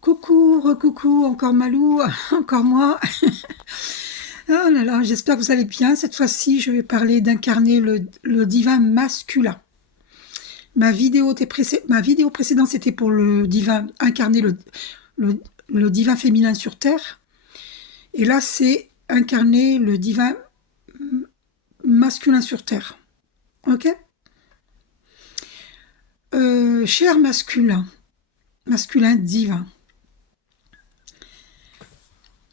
Coucou, recoucou, encore Malou, encore moi. Oh là là, j'espère que vous allez bien. Cette fois-ci, je vais parler d'incarner le divin masculin. Ma vidéo précédente, c'était pour le divin, incarner le, le divin féminin sur Terre. Et là, c'est incarner le divin masculin sur Terre. Ok. Cher masculin, masculin divin.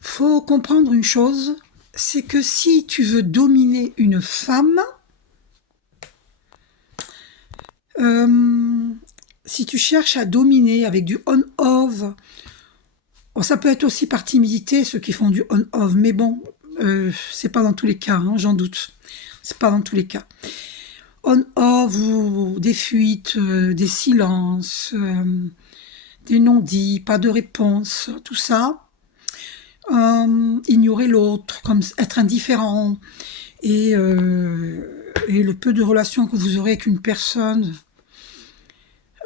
Faut comprendre une chose, c'est que si tu veux dominer une femme, si tu cherches à dominer avec du on-off, ça peut être aussi par timidité, ceux qui font du on-off, mais bon, c'est pas dans tous les cas, hein, j'en doute. C'est pas dans tous les cas. On-off ou des fuites, des silences, des non-dits, pas de réponse, tout ça. Ignorer l'autre, comme être indifférent, et le peu de relations que vous aurez avec une personne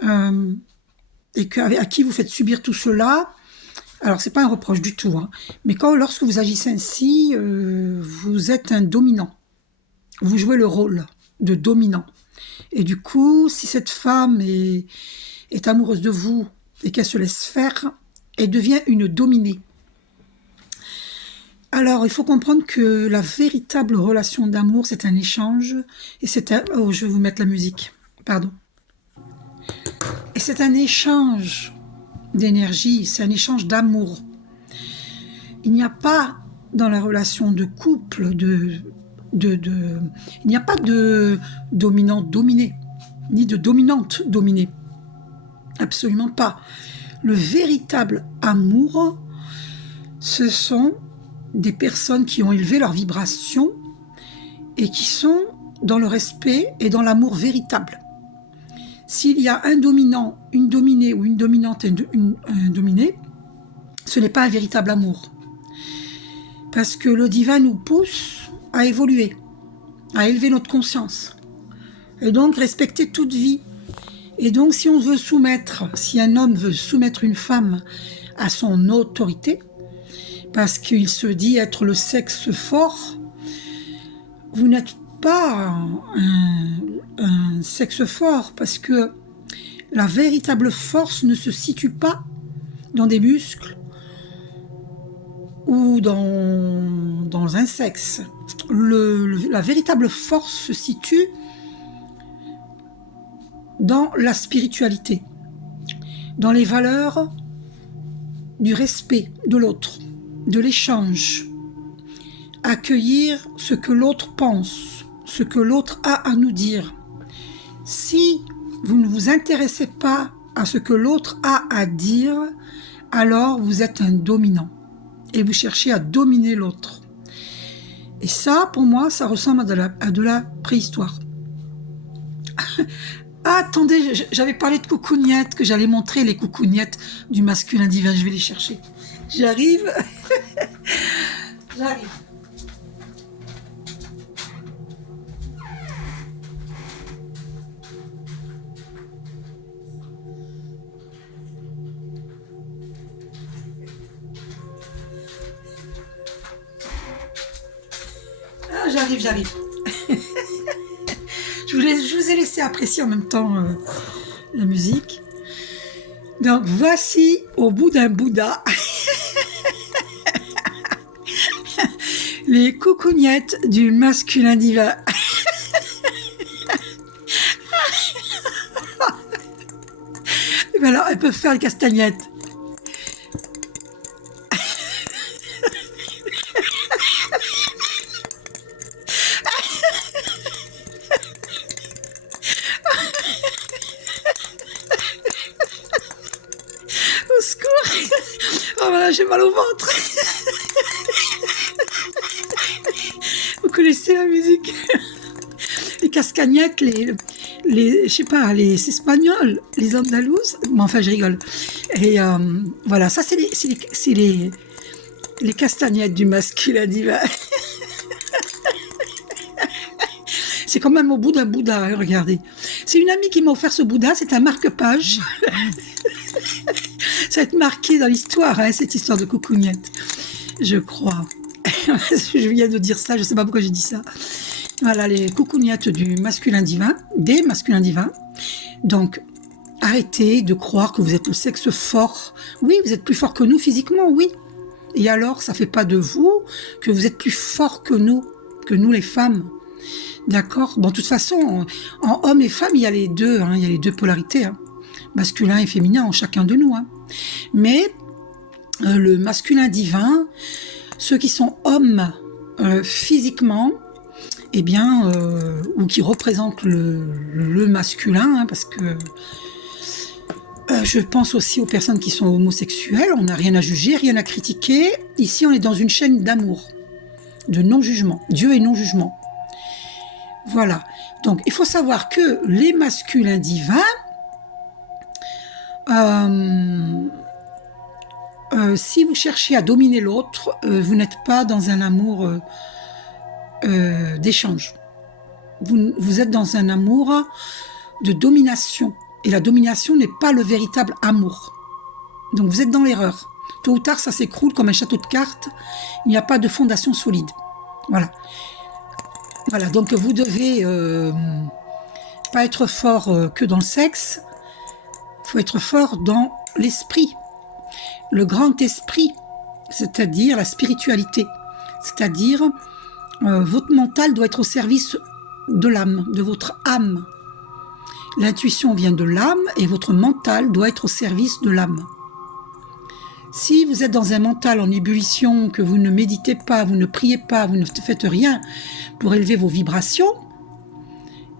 et à qui vous faites subir tout cela, alors c'est pas un reproche du tout, hein, mais lorsque vous agissez ainsi, vous êtes un dominant. Vous jouez le rôle de dominant. Et du coup, si cette femme est amoureuse de vous et qu'elle se laisse faire, elle devient une dominée. Alors, il faut comprendre que la véritable relation d'amour, c'est un échange. Et oh, je vais vous mettre la musique. Pardon. Et c'est un échange d'énergie, c'est un échange d'amour. Il n'y a pas dans la relation de couple, il n'y a pas de dominant-dominé, ni de dominante-dominée. Absolument pas. Le véritable amour, ce sont des personnes qui ont élevé leur vibration et qui sont dans le respect et dans l'amour véritable. S'il y a un dominant, une dominée ou une dominante et un dominé, ce n'est pas un véritable amour. Parce que le divin nous pousse à évoluer, à élever notre conscience. Et donc respecter toute vie. Et donc si un homme veut soumettre une femme à son autorité, parce qu'il se dit être le sexe fort, vous n'êtes pas un sexe fort, parce que la véritable force ne se situe pas dans des muscles ou dans un sexe. La véritable force se situe dans la spiritualité, dans les valeurs du respect de l'autre, de l'échange, accueillir ce que l'autre pense, ce que l'autre a à nous dire. Si vous ne vous intéressez pas à ce que l'autre a à dire, alors vous êtes un dominant et vous cherchez à dominer l'autre. Et ça, pour moi, ça ressemble à de la préhistoire. Ah, attendez, j'avais parlé de coucougnettes, que j'allais montrer les coucougnettes du masculin divin, je vais les chercher. J'arrive. J'arrive. Ah, j'arrive. Je vous ai laissé apprécier en même temps la musique. Donc voici au bout d'un Bouddha les coucougnettes du masculin divin. Et ben alors, elles peuvent faire les castagnettes. Au secours. Oh voilà, j'ai mal au ventre. Vous connaissez la musique? Les castagnettes, je sais pas, les Espagnols, les Andalouses, mais enfin je rigole. Et voilà, ça c'est les castagnettes du masculin divin. C'est quand même au bout d'un Bouddha, hein, regardez. C'est une amie qui m'a offert ce Bouddha, c'est un marque-page. Ça va être marqué dans l'histoire, hein, cette histoire de coucougnette, je crois. Je viens de dire ça, je ne sais pas pourquoi j'ai dit ça. Voilà, les coucougnettes du masculin divin, des masculins divins. Donc, arrêtez de croire que vous êtes le sexe fort. Oui, vous êtes plus fort que nous physiquement, oui. Et alors, ça ne fait pas de vous que vous êtes plus fort que nous les femmes. D'accord? Bon, de toute façon, en hommes et femmes, il y a les deux, hein, il y a les deux polarités, hein, masculin et féminin en chacun de nous. Hein. Mais le masculin divin, ceux qui sont hommes physiquement, eh bien, ou qui représentent le masculin, hein, parce que je pense aussi aux personnes qui sont homosexuelles, on n'a rien à juger, rien à critiquer. Ici, on est dans une chaîne d'amour, de non-jugement. Dieu est non-jugement. Voilà. Donc, il faut savoir que les masculins divins, si vous cherchez à dominer l'autre, vous n'êtes pas dans un amour d'échange. Vous êtes dans un amour de domination. Et la domination n'est pas le véritable amour. Donc vous êtes dans l'erreur. Tôt ou tard, ça s'écroule comme un château de cartes. Il n'y a pas de fondation solide. Voilà. Voilà, donc vous devez pas être fort que dans le sexe. Il faut être fort dans l'esprit. Le grand esprit, c'est-à-dire la spiritualité. C'est-à-dire, votre mental doit être au service de l'âme, de votre âme. L'intuition vient de l'âme et votre mental doit être au service de l'âme. Si vous êtes dans un mental en ébullition, que vous ne méditez pas, vous ne priez pas, vous ne faites rien pour élever vos vibrations,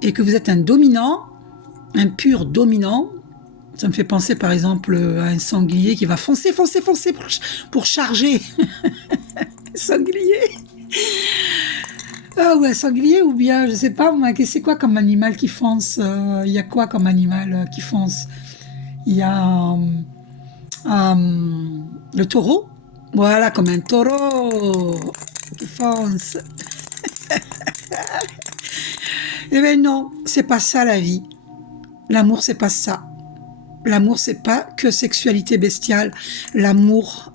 et que vous êtes un dominant, un pur dominant, ça me fait penser par exemple à un sanglier qui va foncer pour charger. Sanglier. Ah ouais, sanglier ou bien, je sais pas, c'est quoi comme animal qui fonce? Il y a quoi comme animal qui fonce? Il y a le taureau. Voilà, comme un taureau qui fonce. Eh bien non, c'est pas ça la vie. L'amour, c'est pas ça. L'amour, c'est pas que sexualité bestiale. L'amour,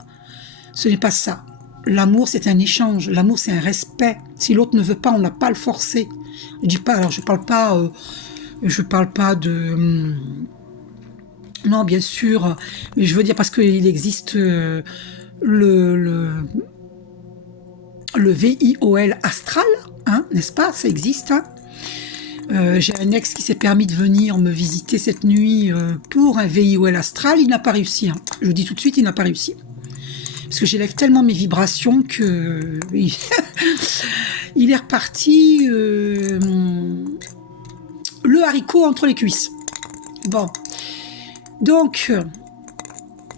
ce n'est pas ça. L'amour, c'est un échange. L'amour, c'est un respect. Si l'autre ne veut pas, on n'a pas à le forcer. Je dis pas, alors je parle pas de non, bien sûr, mais je veux dire parce qu'il existe le VIOL astral, hein, n'est-ce pas? Ça existe. Hein. J'ai un ex qui s'est permis de venir me visiter cette nuit pour un VIOL astral. Il n'a pas réussi. Hein. Je vous dis tout de suite, il n'a pas réussi. Parce que j'élève tellement mes vibrations que il est reparti le haricot entre les cuisses. Bon. Donc,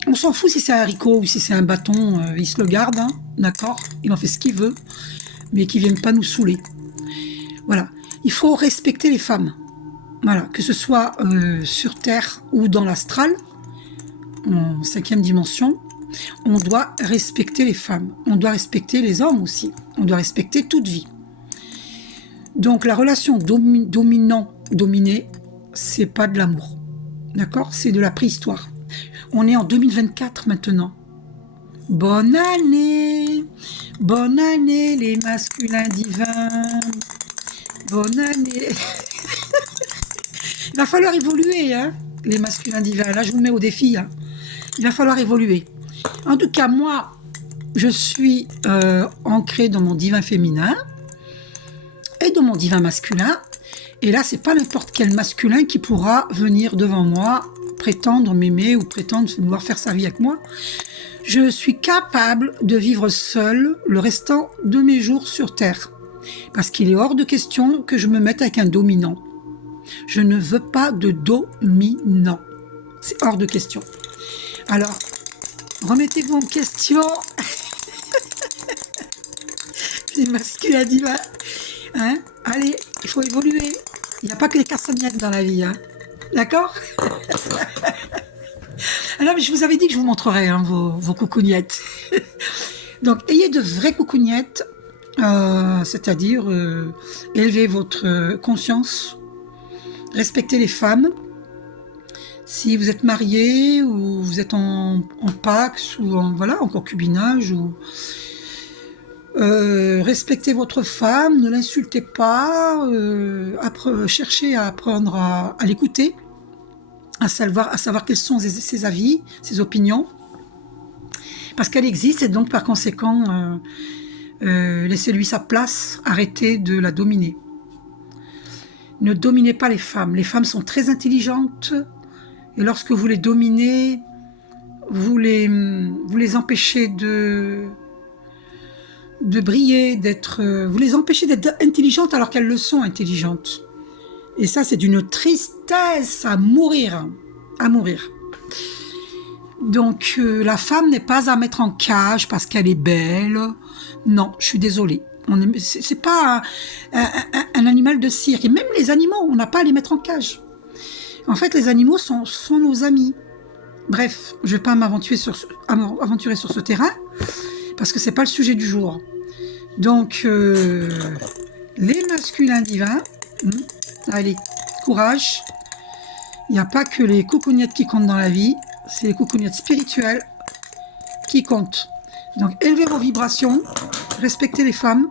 on s'en fout si c'est un haricot ou si c'est un bâton, il se le garde, hein, d'accord? Il en fait ce qu'il veut, mais qu'il ne vienne pas nous saouler. Voilà. Il faut respecter les femmes. Voilà. Que ce soit sur Terre ou dans l'astral, en 5e dimension, on doit respecter les femmes. On doit respecter les hommes aussi. On doit respecter toute vie. Donc, la relation dominant-dominé, c'est pas de l'amour. D'accord? C'est de la préhistoire. On est en 2024 maintenant. Bonne année! Bonne année, les masculins divins! Bonne année! Il va falloir évoluer, hein, les masculins divins. Là, je vous mets au défi. Hein. Il va falloir évoluer. En tout cas, moi, je suis ancrée dans mon divin féminin et dans mon divin masculin. Et là, c'est pas n'importe quel masculin qui pourra venir devant moi, prétendre m'aimer ou prétendre vouloir faire sa vie avec moi. Je suis capable de vivre seule le restant de mes jours sur Terre. Parce qu'il est hors de question que je me mette avec un dominant. Je ne veux pas de dominant. C'est hors de question. Alors, remettez-vous en question. Les masculins divins. Hein? Allez, il faut évoluer. Il n'y a pas que les cassagnettes dans la vie. Hein? D'accord? Alors, mais je vous avais dit que je vous montrerais hein, vos coucougnettes. Donc, ayez de vraies coucougnettes, c'est-à-dire élevez votre conscience, respectez les femmes, Si vous êtes marié ou vous êtes en pax ou voilà, en concubinage, ou respectez votre femme, ne l'insultez pas, cherchez à apprendre à l'écouter, à savoir quels sont ses avis, ses opinions, parce qu'elle existe et donc par conséquent, laissez-lui sa place, arrêtez de la dominer. Ne dominez pas les femmes. Les femmes sont très intelligentes et lorsque vous les dominez, vous les empêchez de briller, vous les empêchez d'être intelligentes alors qu'elles le sont intelligentes. Et ça, c'est d'une tristesse à mourir, à mourir. Donc, la femme n'est pas à mettre en cage parce qu'elle est belle. Non, je suis désolée. C'est pas un animal de cirque. Et même les animaux, on n'a pas à les mettre en cage. En fait, les animaux sont nos amis. Bref, je ne vais pas m'aventurer sur ce terrain parce que c'est pas le sujet du jour. Donc, les masculins divins, allez, courage. Il n'y a pas que les coucougnettes qui comptent dans la vie, c'est les coucougnettes spirituelles qui comptent. Donc, élevez vos vibrations, respectez les femmes,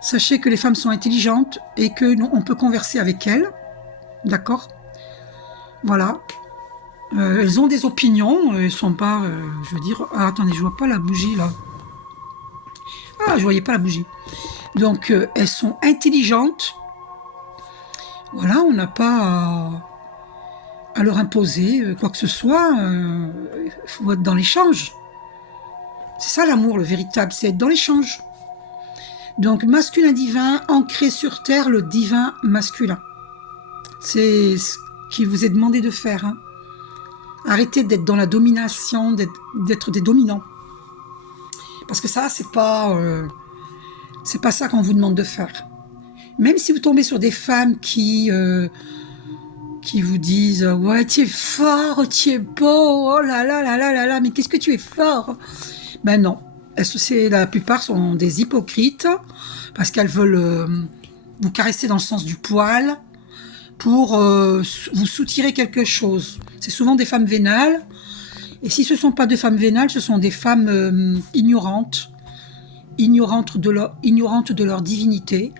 sachez que les femmes sont intelligentes et que on peut converser avec elles, d'accord? Voilà. Elles ont des opinions, elles sont pas, je veux dire... Ah, attendez, je vois pas la bougie, là. Ah, je voyais pas la bougie. Donc, elles sont intelligentes. Voilà, on n'a pas à leur imposer quoi que ce soit. Il faut être dans l'échange. C'est ça l'amour, le véritable, c'est être dans l'échange. Donc, masculin divin, ancré sur terre, le divin masculin. C'est ce qui vous est demandé de faire. Hein. Arrêtez d'être dans la domination, d'être des dominants. Parce que ça, c'est pas ça qu'on vous demande de faire. Même si vous tombez sur des femmes qui vous disent « Ouais, tu es fort, tu es beau, oh là là là là là là, mais qu'est-ce que tu es fort ?» Ben non, la plupart sont des hypocrites parce qu'elles veulent vous caresser dans le sens du poil pour vous soutirer quelque chose. C'est souvent des femmes vénales. Et si ce ne sont pas des femmes vénales, ce sont des femmes ignorantes de leur divinité,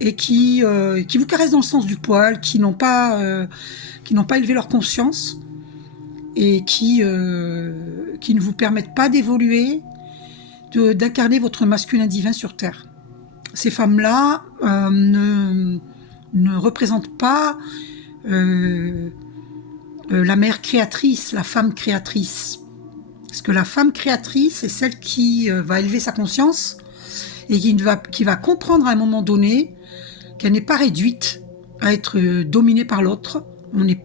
et qui vous caressent dans le sens du poil, qui n'ont pas élevé leur conscience, et qui ne vous permettent pas d'évoluer, d'incarner votre masculin divin sur Terre. Ces femmes-là ne représentent pas la mère créatrice, la femme créatrice. Parce que la femme créatrice est celle qui va élever sa conscience et qui va comprendre à un moment donné qu'elle n'est pas réduite à être dominée par l'autre. On n'est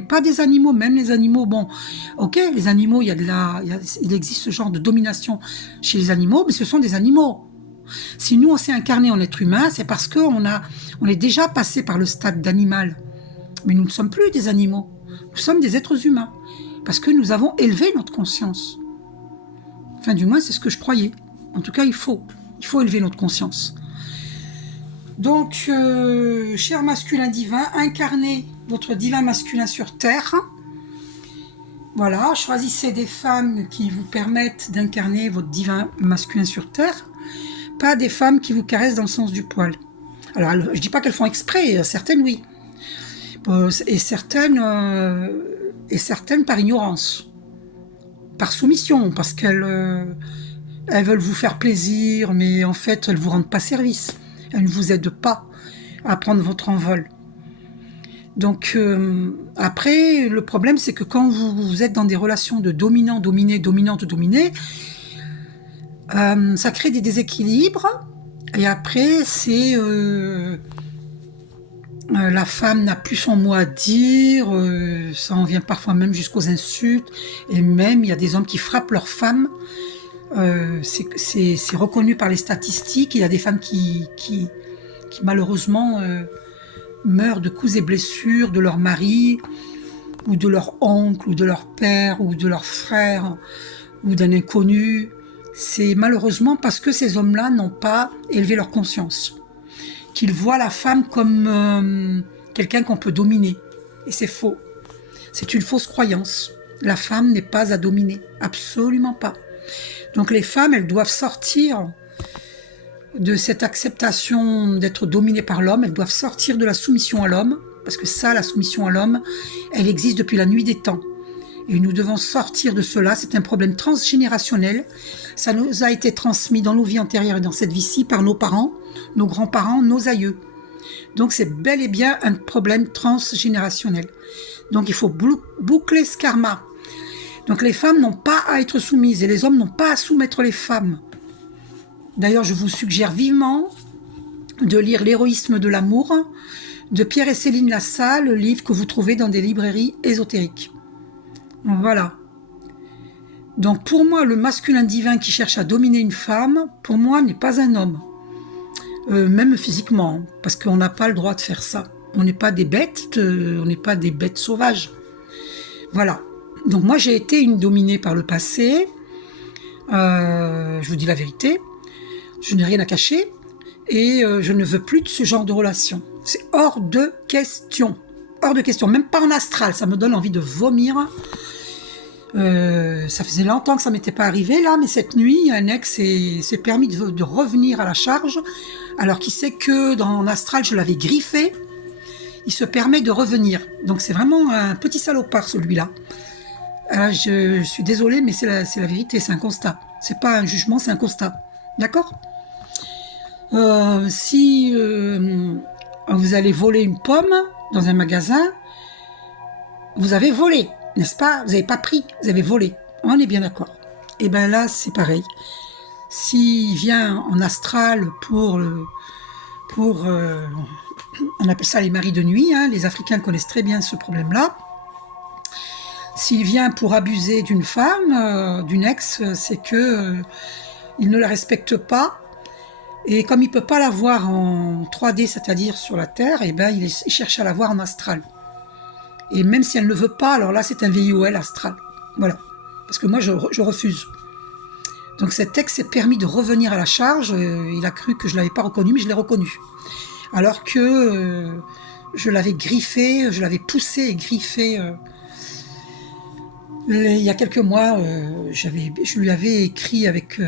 pas des animaux, même les animaux. Bon, ok, les animaux, il existe ce genre de domination chez les animaux, mais ce sont des animaux. Si nous, on s'est incarné en être humain, c'est parce qu'on est déjà passé par le stade d'animal. Mais nous ne sommes plus des animaux. Nous sommes des êtres humains, parce que nous avons élevé notre conscience. Enfin, du moins, c'est ce que je croyais. En tout cas, il faut élever notre conscience. Donc, cher masculin divin, incarnez votre divin masculin sur Terre. Voilà, choisissez des femmes qui vous permettent d'incarner votre divin masculin sur Terre, pas des femmes qui vous caressent dans le sens du poil. Alors, je ne dis pas qu'elles font exprès, certaines oui. Et certaines par ignorance, par soumission, parce qu'elles veulent vous faire plaisir, mais en fait, elles ne vous rendent pas service. Elles ne vous aident pas à prendre votre envol. Donc, après, le problème, c'est que quand vous êtes dans des relations de dominant-dominé, dominante-dominé, ça crée des déséquilibres, et après, c'est... la femme n'a plus son mot à dire, ça en vient parfois même jusqu'aux insultes, et même il y a des hommes qui frappent leurs femmes. C'est reconnu par les statistiques. Il y a des femmes qui malheureusement meurent de coups et blessures de leur mari, ou de leur oncle, ou de leur père, ou de leur frère, ou d'un inconnu. C'est malheureusement parce que ces hommes-là n'ont pas élevé leur conscience, qu'ils voient la femme comme quelqu'un qu'on peut dominer. Et c'est faux. C'est une fausse croyance. La femme n'est pas à dominer, absolument pas. Donc les femmes, elles doivent sortir de cette acceptation d'être dominées par l'homme, elles doivent sortir de la soumission à l'homme, parce que ça, la soumission à l'homme, elle existe depuis la nuit des temps. Et nous devons sortir de cela, c'est un problème transgénérationnel, ça nous a été transmis dans nos vies antérieures et dans cette vie-ci par nos parents, nos grands-parents, nos aïeux. Donc c'est bel et bien un problème transgénérationnel. Donc il faut boucler ce karma. Donc les femmes n'ont pas à être soumises et les hommes n'ont pas à soumettre les femmes. D'ailleurs, je vous suggère vivement de lire L'héroïsme de l'amour de Pierre et Céline Lassalle, le livre que vous trouvez dans des librairies ésotériques. Voilà. Donc pour moi, le masculin divin qui cherche à dominer une femme, pour moi, n'est pas un homme. Même physiquement, parce qu'on n'a pas le droit de faire ça. On n'est pas des bêtes, on n'est pas des bêtes sauvages. Voilà. Donc moi, j'ai été une dominée par le passé. Je vous dis la vérité. Je n'ai rien à cacher. Et je ne veux plus de ce genre de relation. C'est hors de question. Hors de question. Même pas en astral. Ça me donne envie de vomir. Ça faisait longtemps que ça m'était pas arrivé là, mais cette nuit, un ex s'est permis de revenir à la charge, alors qu'il sait que dans l'astral, je l'avais griffé. Il se permet de revenir. Donc c'est vraiment un petit salopard celui-là. Je suis désolée, mais c'est la vérité, c'est un constat. C'est pas un jugement, c'est un constat. D'accord ? Si vous allez voler une pomme dans un magasin, vous avez volé, n'est-ce pas ? Vous n'avez pas pris, vous avez volé. On est bien d'accord. Et bien là, c'est pareil. S'il vient en astral pour on appelle ça les maris de nuit, hein, les Africains connaissent très bien ce problème-là. S'il vient pour abuser d'une femme, d'une ex, c'est que il ne la respecte pas. Et comme il ne peut pas la voir en 3D, c'est-à-dire sur la Terre, et ben il cherche à la voir en astral. Et même si elle ne veut pas, alors là c'est un VIOL astral. Voilà. Parce que moi je refuse. Donc cet ex s'est permis de revenir à la charge. Il a cru que je ne l'avais pas reconnu, mais je l'ai reconnu. Alors que je l'avais griffé, je l'avais poussé et griffé. Il y a quelques mois, je lui avais écrit avec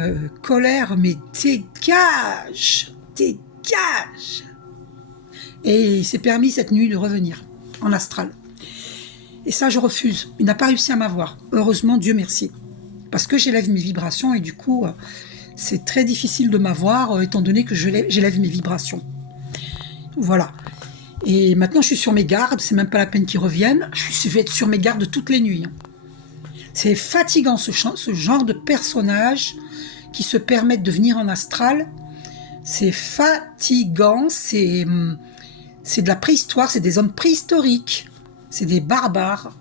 colère, mais dégage, dégage. Et il s'est permis cette nuit de revenir en astral. Et ça, je refuse. Il n'a pas réussi à m'avoir. Heureusement, Dieu merci. Parce que j'élève mes vibrations et du coup, c'est très difficile de m'avoir étant donné que j'élève mes vibrations. Voilà. Et maintenant, je suis sur mes gardes. C'est même pas la peine qu'ils reviennent. Je vais être sur mes gardes toutes les nuits. C'est fatigant ce genre de personnages qui se permettent de venir en astral. C'est fatigant, c'est de la préhistoire, c'est des hommes préhistoriques, c'est des barbares.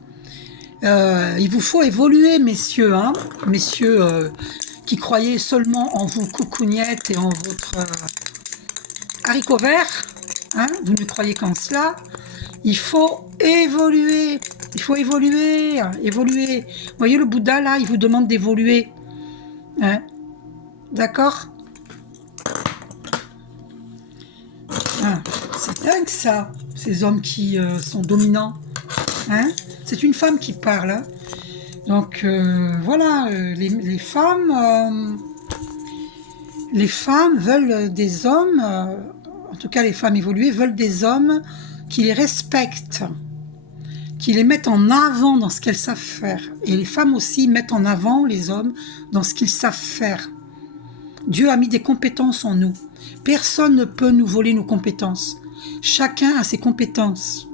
Il vous faut évoluer, messieurs, hein, messieurs qui croyaient seulement en vous coucougnettes et en votre haricot vert. Hein, vous ne croyez qu'en cela. Il faut évoluer. Il faut évoluer. Vous voyez le Bouddha là, il vous demande d'évoluer. Hein? D'accord? Ah, c'est dingue ça, ces hommes qui sont dominants. Hein? C'est une femme qui parle. Hein? Donc voilà, les femmes veulent des hommes, en tout cas les femmes évoluées veulent des hommes qui les respectent, qui les mettent en avant dans ce qu'elles savent faire. Et les femmes aussi mettent en avant les hommes dans ce qu'ils savent faire. Dieu a mis des compétences en nous. Personne ne peut nous voler nos compétences. Chacun a ses compétences.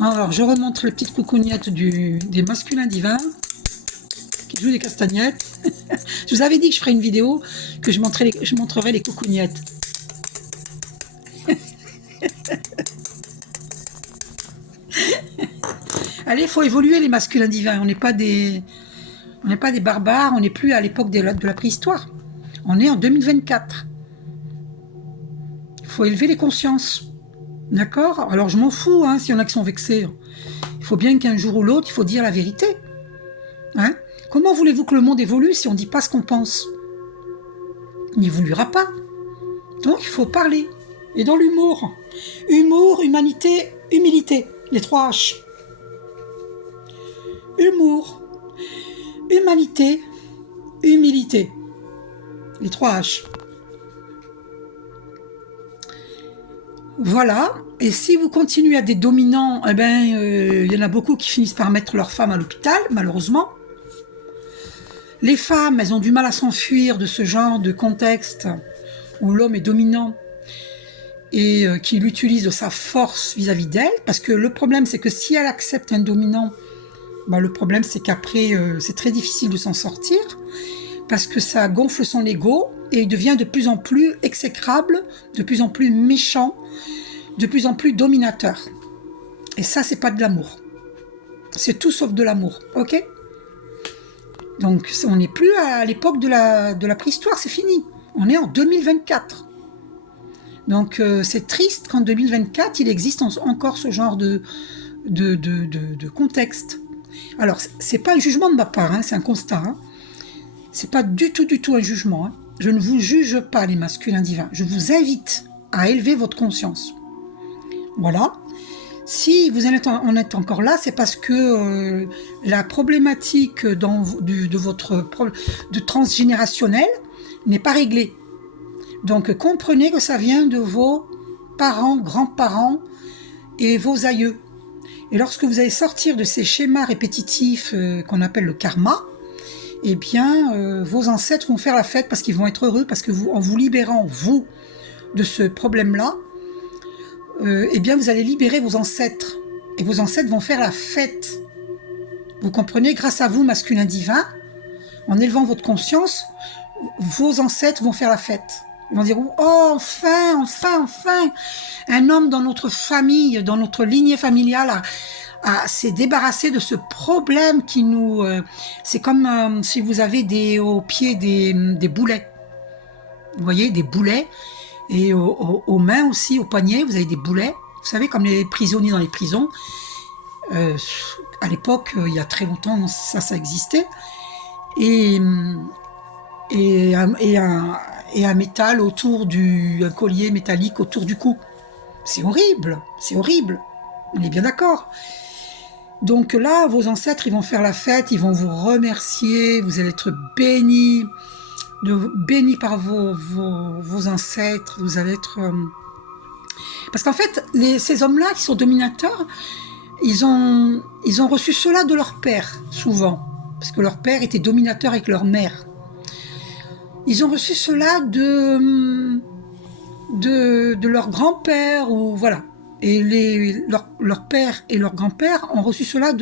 Alors, je remontre les petites coucougnettes des masculins divins qui jouent des castagnettes. Je vous avais dit que je ferais une vidéo, que je montrerai les coucougnettes. Allez, il faut évoluer les masculins divins. On n'est pas des barbares, on n'est plus à l'époque de la préhistoire. On est en 2024. Il faut élever les consciences. D'accord? Alors je m'en fous s'il y en a qui sont vexés. Il faut bien qu'un jour ou l'autre, il faut dire la vérité. Hein? Comment voulez-vous que le monde évolue si on ne dit pas ce qu'on pense? Il n'évoluera pas. Donc il faut parler. Et dans l'humour. Humour, humanité, humilité. Les 3 H. humour, humanité, humilité. Les 3 H. Voilà. Et si vous continuez à des dominants, eh ben, y en a beaucoup qui finissent par mettre leurs femmes à l'hôpital, malheureusement. Les femmes, elles ont du mal à s'enfuir de ce genre de contexte où l'homme est dominant et qu'il utilise sa force vis-à-vis d'elle. Parce que le problème, c'est que si elle accepte un dominant, bah, le problème, c'est qu'après, c'est très difficile de s'en sortir parce que ça gonfle son ego et il devient de plus en plus exécrable, de plus en plus méchant, de plus en plus dominateur. Et ça, c'est pas de l'amour. C'est tout sauf de l'amour, ok? Donc, on n'est plus à l'époque de la préhistoire, c'est fini. On est en 2024. Donc, c'est triste qu'en 2024, il existe encore ce genre de contexte. Alors, c'est pas un jugement de ma part, hein, c'est un constat. Hein. C'est pas du tout un jugement. Hein. Je ne vous juge pas, les masculins divins. Je vous invite à élever votre conscience. Voilà. Si vous en êtes encore là, c'est parce que la problématique de votre de transgénérationnel n'est pas réglée. Donc comprenez que ça vient de vos parents, grands-parents et vos aïeux. Et lorsque vous allez sortir de ces schémas répétitifs qu'on appelle le karma, eh bien vos ancêtres vont faire la fête parce qu'ils vont être heureux, parce que en vous libérant, vous, de ce problème-là, eh bien vous allez libérer vos ancêtres. Et vos ancêtres vont faire la fête. Vous comprenez, grâce à vous, masculin divin, en élevant votre conscience, vos ancêtres vont faire la fête. Ils vont dire, oh, enfin, un homme dans notre famille, dans notre lignée familiale, s'est débarrassé de ce problème qui nous... c'est comme si vous avez au pied des boulets. Vous voyez, des boulets. Et aux mains aussi, aux poignets, vous avez des boulets. Vous savez, comme les prisonniers dans les prisons. À l'époque, il y a très longtemps, ça existait. Et un métal un collier métallique autour du cou. C'est horrible. On est bien d'accord. Donc là, vos ancêtres, ils vont faire la fête, ils vont vous remercier, vous allez être bénis, bénis par vos ancêtres, vous allez être... Parce qu'en fait, ces hommes-là qui sont dominateurs, ils ont reçu cela de leur père, souvent. Parce que leur père était dominateur avec leur mère. Ils ont reçu cela de leur grand-père, ou voilà. Et leur père et leur grand-père ont reçu cela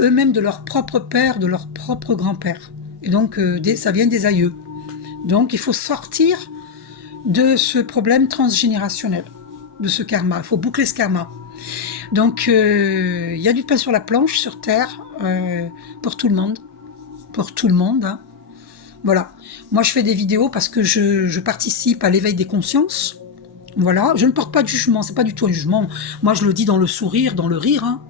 eux-mêmes de leur propre père, de leur propre grand-père. Et donc, ça vient des aïeux. Donc, il faut sortir de ce problème transgénérationnel, de ce karma. Il faut boucler ce karma. Donc, il y a du pain sur la planche, sur Terre, pour tout le monde. Pour tout le monde, hein. Voilà. Moi, je fais des vidéos parce que je participe à l'éveil des consciences. Voilà. Je ne porte pas de jugement. C'est pas du tout un jugement. Moi, je le dis dans le sourire, dans le rire. Hein.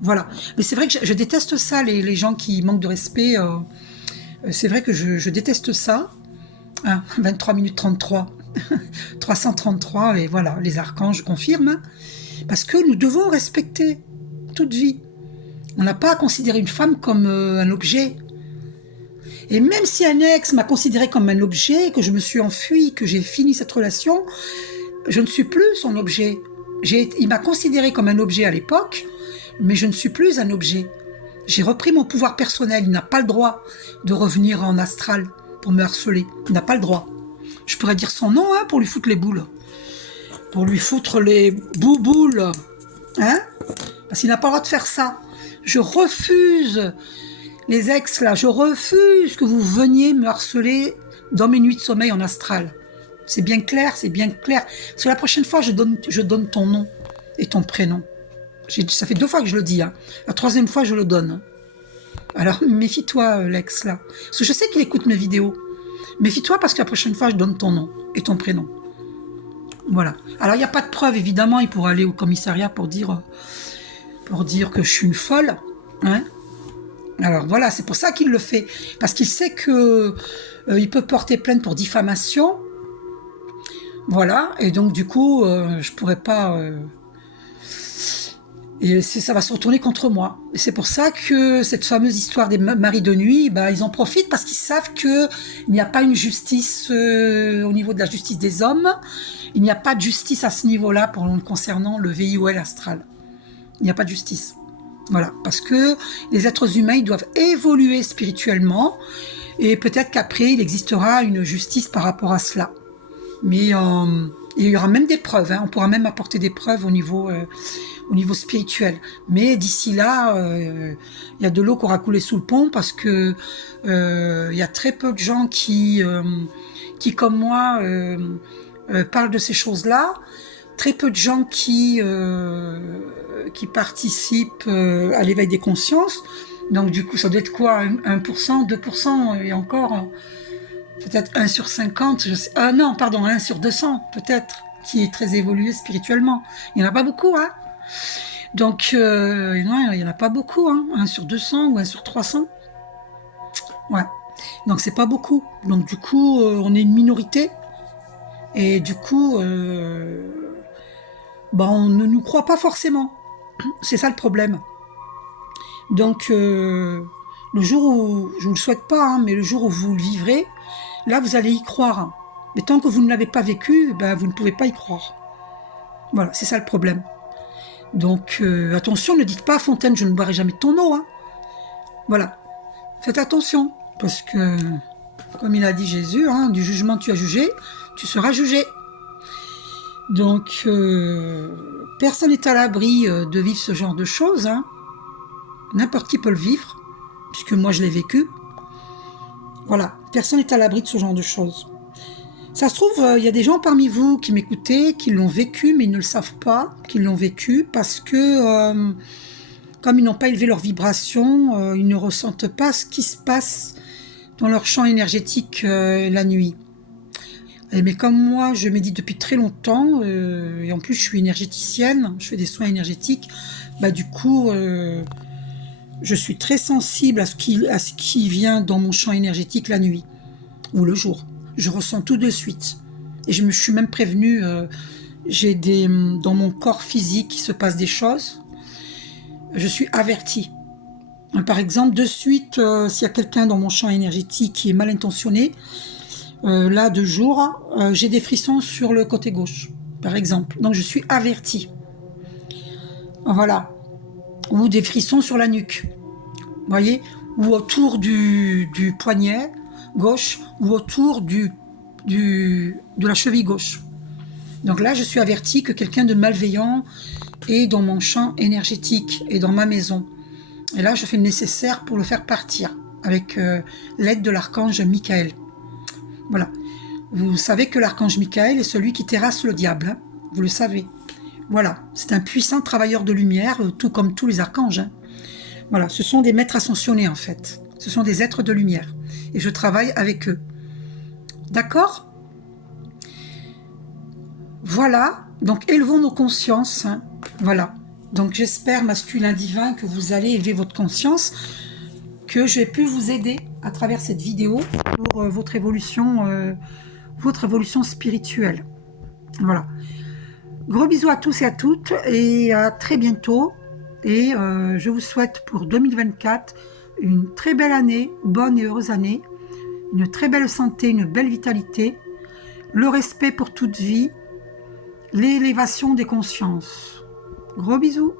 Voilà. Mais c'est vrai que je déteste ça, les gens qui manquent de respect. C'est vrai que je déteste ça. Hein, 23 minutes 33. 333. Et voilà. Les archanges confirment. Hein, parce que nous devons respecter toute vie. On n'a pas à considérer une femme comme un objet. Et même si un ex m'a considéré comme un objet, que je me suis enfuie, que j'ai fini cette relation, je ne suis plus son objet. Il m'a considéré comme un objet à l'époque, mais je ne suis plus un objet. J'ai repris mon pouvoir personnel. Il n'a pas le droit de revenir en astral pour me harceler. Il n'a pas le droit. Je pourrais dire son nom hein, pour lui foutre les boules. Pour lui foutre les bouboules. Hein? Parce qu'il n'a pas le droit de faire ça. Je refuse... Les ex, là, je refuse que vous veniez me harceler dans mes nuits de sommeil en astral. C'est bien clair, c'est bien clair. Parce que la prochaine fois, je donne ton nom et ton prénom. Ça fait 2 fois que je le dis. Hein. La 3e fois, je le donne. Alors, méfie-toi, l'ex, là. Parce que je sais qu'il écoute mes vidéos. Méfie-toi parce que la prochaine fois, je donne ton nom et ton prénom. Voilà. Alors, il n'y a pas de preuve, évidemment. Il pourra aller au commissariat pour dire que je suis une folle. Hein. Alors voilà, c'est pour ça qu'il le fait. Parce qu'il sait que il peut porter plainte pour diffamation. Voilà, et donc du coup, je pourrais pas... Et ça va se retourner contre moi. Et c'est pour ça que cette fameuse histoire des maris de nuit, bah, ils en profitent parce qu'ils savent qu'il n'y a pas une justice au niveau de la justice des hommes. Il n'y a pas de justice à ce niveau-là concernant le VIOL astral. Il n'y a pas de justice. Voilà, parce que les êtres humains, ils doivent évoluer spirituellement et peut-être qu'après, il existera une justice par rapport à cela. Mais il y aura même des preuves, hein. On pourra même apporter des preuves au niveau spirituel. Mais d'ici là, il y a de l'eau qui aura coulé sous le pont parce que il y a très peu de gens qui comme moi, parlent de ces choses-là. Très peu de gens qui participent à l'éveil des consciences. Donc du coup, ça doit être quoi, 1%, 2%, et encore, peut-être 1 sur 50, non, pardon, 1 sur 200, peut-être, qui est très évolué spirituellement. Il n'y en a pas beaucoup, hein. Donc, non, il n'y en a pas beaucoup, hein. 1 sur 200 ou 1 sur 300. Ouais. Donc, c'est pas beaucoup. Donc, du coup, on est une minorité. Et du coup, on ne nous croit pas forcément. C'est ça le problème. Donc, le jour où, je vous le souhaite pas, hein, mais le jour où vous le vivrez, là, vous allez y croire. Mais tant que vous ne l'avez pas vécu, vous ne pouvez pas y croire. Voilà, c'est ça le problème. Donc, attention, ne dites pas à Fontaine, je ne boirai jamais de ton eau. Hein. Voilà, faites attention, parce que, comme il a dit Jésus, hein, du jugement tu as jugé, tu seras jugé. Donc, personne n'est à l'abri de vivre ce genre de choses. Hein. N'importe qui peut le vivre, puisque moi je l'ai vécu. Voilà, personne n'est à l'abri de ce genre de choses. Ça se trouve, il y a des gens parmi vous qui m'écoutez, qui l'ont vécu, mais ils ne le savent pas qu'ils l'ont vécu, parce que, comme ils n'ont pas élevé leur vibration, ils ne ressentent pas ce qui se passe dans leur champ énergétique la nuit. Mais comme moi, je médite depuis très longtemps, et en plus je suis énergéticienne, je fais des soins énergétiques, du coup, je suis très sensible à ce qui vient dans mon champ énergétique la nuit, ou le jour. Je ressens tout de suite. Et je me suis même prévenue, dans mon corps physique, il se passe des choses. Je suis avertie. Par exemple, de suite, s'il y a quelqu'un dans mon champ énergétique qui est mal intentionné, là, de jour, j'ai des frissons sur le côté gauche, par exemple. Donc, je suis avertie. Voilà. Ou des frissons sur la nuque. Vous voyez ? Ou autour du poignet gauche, ou autour de la cheville gauche. Donc là, je suis avertie que quelqu'un de malveillant est dans mon champ énergétique et dans ma maison. Et là, je fais le nécessaire pour le faire partir, avec l'aide de l'archange Michael. Voilà. Vous savez que l'archange Michael est celui qui terrasse le diable. Hein, vous le savez. Voilà. C'est un puissant travailleur de lumière, tout comme tous les archanges. Hein. Voilà. Ce sont des maîtres ascensionnés, en fait. Ce sont des êtres de lumière. Et je travaille avec eux. D'accord ? Voilà. Donc, élevons nos consciences. Hein. Voilà. Donc, j'espère, masculin divin, que vous allez élever votre conscience, que j'ai pu vous aider à travers cette vidéo pour votre évolution spirituelle. Voilà. Gros bisous à tous et à toutes et à très bientôt. Et je vous souhaite pour 2024 une très belle année, bonne et heureuse année, une très belle santé, une belle vitalité, le respect pour toute vie, l'élévation des consciences. Gros bisous.